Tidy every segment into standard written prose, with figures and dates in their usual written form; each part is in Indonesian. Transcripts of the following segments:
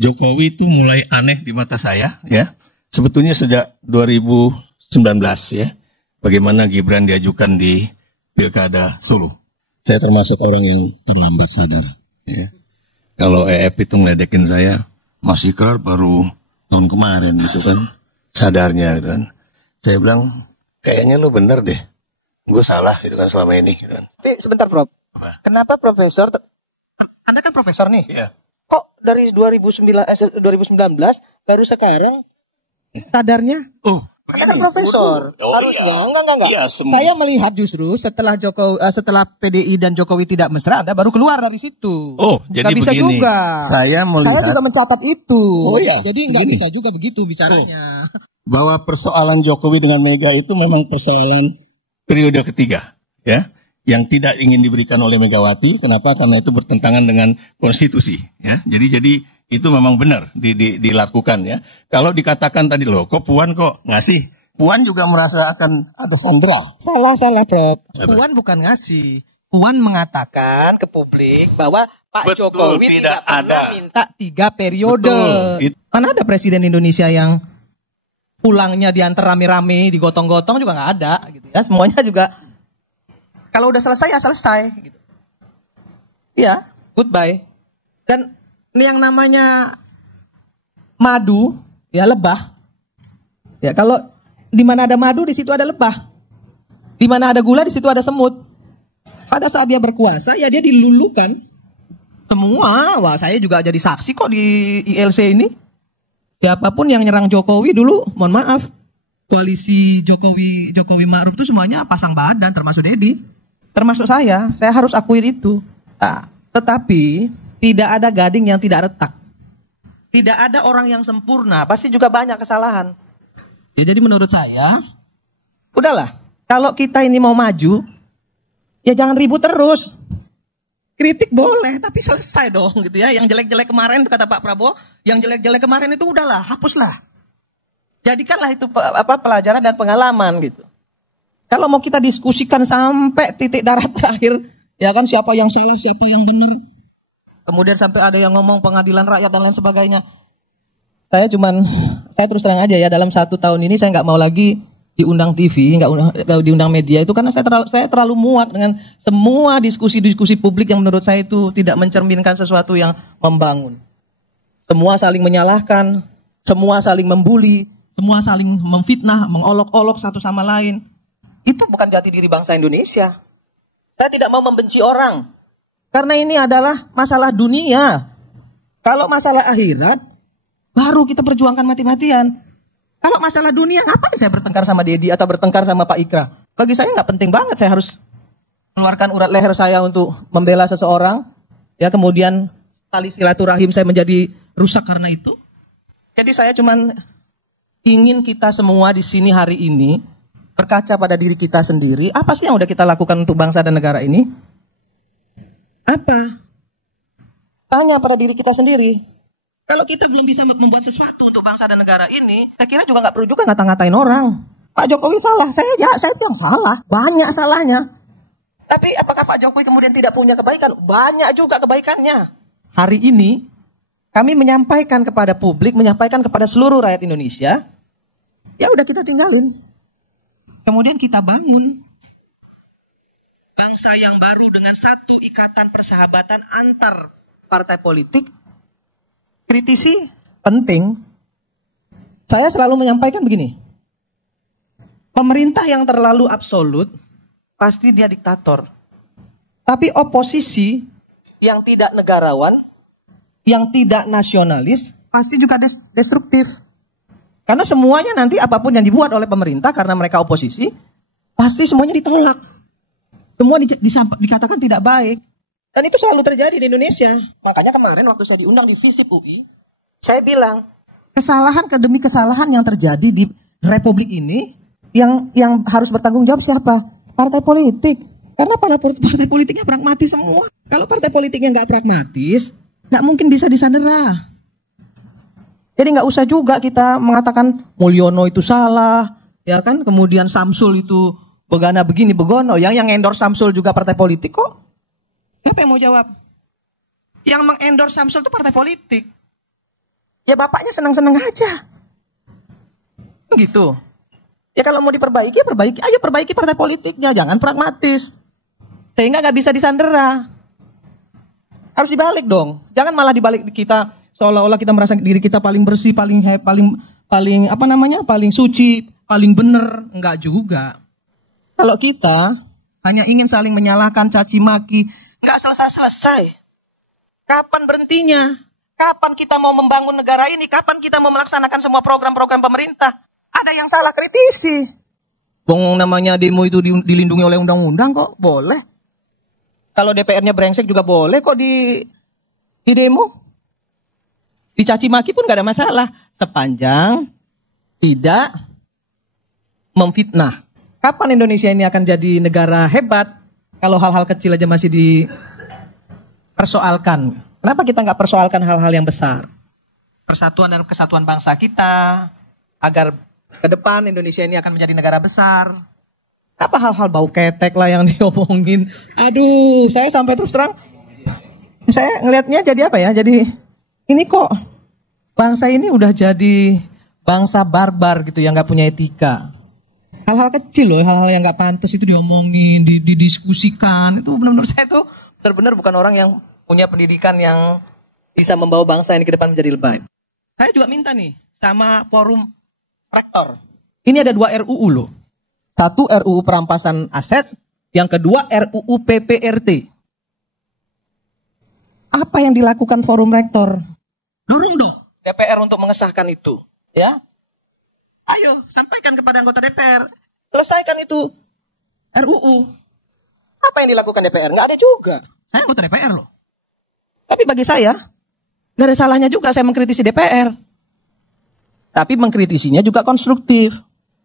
Jokowi itu mulai aneh di mata saya, ya. Sebetulnya sejak 2019, ya. Bagaimana Gibran diajukan di Pilkada Solo. Saya termasuk orang yang terlambat sadar, ya. Kalau EF itu ngeledekin saya, Mas Ikrar baru tahun kemarin gitu kan, sadarnya gitu kan. Saya bilang, kayaknya lu bener deh, gue salah gitu kan selama ini gitu kan. Tapi sebentar Prof, kenapa Profesor, Anda kan Profesor nih, Iya. kok dari 2019 baru sekarang sadarnya? Anda kan Profesor, harusnya enggak. Iya, Saya melihat justru setelah PDI dan Jokowi tidak mesra, Anda baru keluar dari situ. Oh, jadi nggak bisa begini. juga. Saya juga mencatat itu. Oh, iya. Jadi nggak Begini. bisa juga begitu bicaranya. Bahwa persoalan Jokowi dengan Mega itu memang persoalan periode ketiga, ya, yang tidak ingin diberikan oleh Megawati. Kenapa? Karena itu bertentangan dengan konstitusi, ya. Jadi itu memang benar dilakukan, ya. Kalau dikatakan tadi loh, kok Puan kok ngasih? Puan juga merasa akan ada sandera. Salah Prof. Puan bukan ngasih. Puan mengatakan ke publik bahwa Pak Betul, Jokowi tidak pernah minta 3 periode. Betul. Mana ada presiden Indonesia yang pulangnya diantar rame-rame, digotong-gotong juga nggak ada, gitu ya. Semuanya juga kalau udah selesai ya selesai, gitu. Iya, goodbye. Dan ini yang namanya madu, ya lebah. Ya kalau di mana ada madu di situ ada lebah. Di mana ada gula di situ ada semut. Pada saat dia berkuasa ya dia dilulukan semua. Wah, saya juga jadi saksi kok di ILC ini. Siapapun yang nyerang Jokowi dulu, mohon maaf, koalisi Jokowi Ma'ruf itu semuanya pasang badan, termasuk Dedi, termasuk saya harus akui itu. Nah, tetapi tidak ada gading yang tidak retak, tidak ada orang yang sempurna, pasti juga banyak kesalahan. Ya, jadi menurut saya, udahlah, kalau kita ini mau maju, ya jangan ribut terus. Kritik boleh, tapi selesai dong gitu ya. Yang jelek-jelek kemarin kata Pak Prabowo, yang jelek-jelek kemarin itu udahlah, hapuslah. Jadikanlah itu pelajaran dan pengalaman gitu. Kalau mau kita diskusikan sampai titik darah terakhir, ya kan siapa yang salah, siapa yang benar. Kemudian sampai ada yang ngomong pengadilan rakyat dan lain sebagainya. Saya terus terang aja ya, dalam 1 tahun ini saya nggak mau lagi diundang TV, nggak diundang media itu karena saya terlalu muak dengan semua diskusi-diskusi publik yang menurut saya itu tidak mencerminkan sesuatu yang membangun. Semua saling menyalahkan, semua saling membuli, semua saling memfitnah, mengolok-olok satu sama lain. Itu bukan jati diri bangsa Indonesia. Saya tidak mau membenci orang, karena ini adalah masalah dunia. Kalau masalah akhirat, baru kita perjuangkan mati-matian. Kalau masalah dunia, ngapain saya bertengkar sama Dedi atau bertengkar sama Pak Ikra? Bagi saya nggak penting banget saya harus mengeluarkan urat leher saya untuk membela seseorang. Ya, kemudian tali silaturahim saya menjadi rusak karena itu. Jadi saya cuman ingin kita semua di sini hari ini berkaca pada diri kita sendiri. Apa sih yang udah kita lakukan untuk bangsa dan negara ini? Apa? Tanya pada diri kita sendiri. Kalau kita belum bisa membuat sesuatu untuk bangsa dan negara ini, saya kira juga nggak perlu juga ngata-ngatain orang. Pak Jokowi salah, saya bilang salah, banyak salahnya. Tapi apakah Pak Jokowi kemudian tidak punya kebaikan? Banyak juga kebaikannya. Hari ini kami menyampaikan kepada publik, menyampaikan kepada seluruh rakyat Indonesia, ya udah kita tinggalin. Kemudian kita bangun bangsa yang baru dengan satu ikatan persahabatan antar partai politik. Kritisi penting. Saya selalu menyampaikan begini. Pemerintah yang terlalu absolut pasti dia diktator. Tapi oposisi yang tidak negarawan, yang tidak nasionalis pasti juga destruktif. Karena semuanya nanti apapun yang dibuat oleh pemerintah karena mereka oposisi, pasti semuanya ditolak. Semua dikatakan tidak baik. Dan itu selalu terjadi di Indonesia. Makanya kemarin waktu saya diundang di FISIP UI, saya bilang, kesalahan demi kesalahan yang terjadi di Republik ini, yang harus bertanggung jawab siapa? Partai politik. Karena partai politiknya pragmatis semua. Kalau partai politiknya nggak pragmatis, nggak mungkin bisa disandera. Jadi nggak usah juga kita mengatakan Mulyono itu salah, ya kan? Kemudian Samsul itu begana begini begono. Yang endorse Samsul juga partai politik kok. Siapa yang mau jawab? Yang mengendorse Samsul itu partai politik. Ya bapaknya senang-senang aja. Gitu. Ya kalau mau diperbaiki, ya perbaiki. Ayo perbaiki partai politiknya, jangan pragmatis. Sehingga nggak bisa disandera. Harus dibalik dong. Jangan malah dibalik kita seolah-olah kita merasa diri kita paling bersih, paling paling suci, paling bener. Enggak juga. Kalau kita hanya ingin saling menyalahkan, caci maki, nggak selesai-selesai. Kapan berhentinya? Kapan kita mau membangun negara ini? Kapan kita mau melaksanakan semua program-program pemerintah? Ada yang salah, kritisi. Bong namanya demo itu dilindungi oleh undang-undang kok, boleh. Kalau DPR-nya brengsek juga boleh kok di demo. Dicaci maki pun gak ada masalah. Sepanjang tidak memfitnah. Kapan Indonesia ini akan jadi negara hebat kalau hal-hal kecil aja masih dipersoalkan? Kenapa kita nggak persoalkan hal-hal yang besar? Persatuan dan kesatuan bangsa kita, agar ke depan Indonesia ini akan menjadi negara besar. Apa hal-hal bau ketek lah yang diomongin? Aduh, saya sampai terus terang, saya ngelihatnya jadi apa ya? Jadi ini kok bangsa ini udah jadi bangsa barbar gitu yang nggak punya etika. Hal-hal kecil loh, hal-hal yang nggak pantas itu diomongin, didiskusikan. Itu benar-benar saya tuh benar-benar bukan orang yang punya pendidikan yang bisa membawa bangsa ini ke depan menjadi lebih baik. Saya juga minta nih sama forum rektor. Ini ada 2 RUU loh. Satu RUU perampasan aset, yang kedua RUU PPRT. Apa yang dilakukan forum rektor? Dorong dong DPR untuk mengesahkan itu, ya. Ayo sampaikan kepada anggota DPR, selesaikan itu RUU. Apa yang dilakukan DPR? Nggak ada juga. Saya anggota DPR loh. Tapi bagi saya, nggak ada salahnya juga saya mengkritisi DPR. Tapi mengkritisinya juga konstruktif.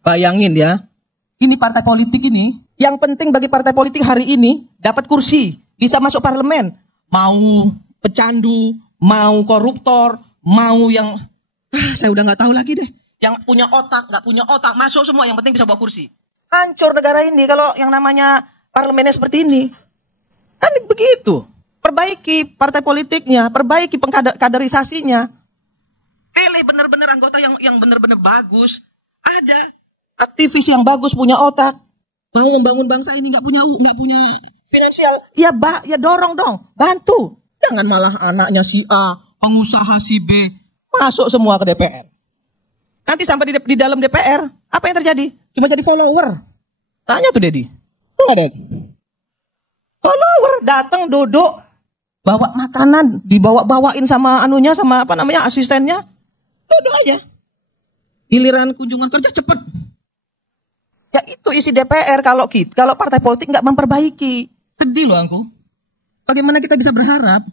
Bayangin ya, ini partai politik ini, yang penting bagi partai politik hari ini, dapat kursi, bisa masuk parlemen. Mau pecandu, mau koruptor, mau yang, saya udah nggak tahu lagi deh. Yang punya otak, nggak punya otak, masuk semua, yang penting bisa bawa kursi. Hancur negara ini kalau yang namanya parlemennya seperti ini. Kan begitu. Perbaiki partai politiknya, perbaiki kaderisasinya. Pilih benar-benar anggota yang benar-benar bagus. Ada aktivis yang bagus, punya otak, mau membangun bangsa ini, nggak punya finansial. Ya dorong dong, bantu. Jangan malah anaknya si A, pengusaha si B, masuk semua ke DPR. Nanti sampai di dalam DPR, apa yang terjadi? Cuma jadi follower. Tanya tuh Dedi. Tuh nggak ada. Follower datang duduk, bawa makanan, dibawa-bawain sama sama asistennya. Duduk aja. Giliran kunjungan kerja cepet. Ya itu isi DPR kalau partai politik nggak memperbaiki. Sedih loh aku. Bagaimana kita bisa berharap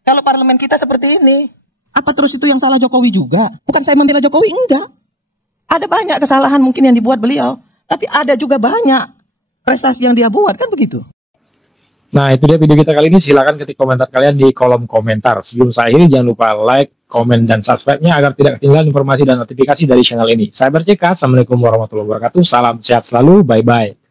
kalau parlemen kita seperti ini? Apa terus itu yang salah Jokowi juga? Bukan saya membela Jokowi, enggak. Ada banyak kesalahan mungkin yang dibuat beliau. Tapi ada juga banyak prestasi yang dia buat, kan begitu? Nah, itu dia video kita kali ini. Silahkan ketik komentar kalian di kolom komentar. Sebelum saya akhiri, jangan lupa like, komen, dan subscribe-nya agar tidak ketinggalan informasi dan notifikasi dari channel ini. Saya Berceka, Assalamualaikum warahmatullahi wabarakatuh. Salam sehat selalu, bye-bye.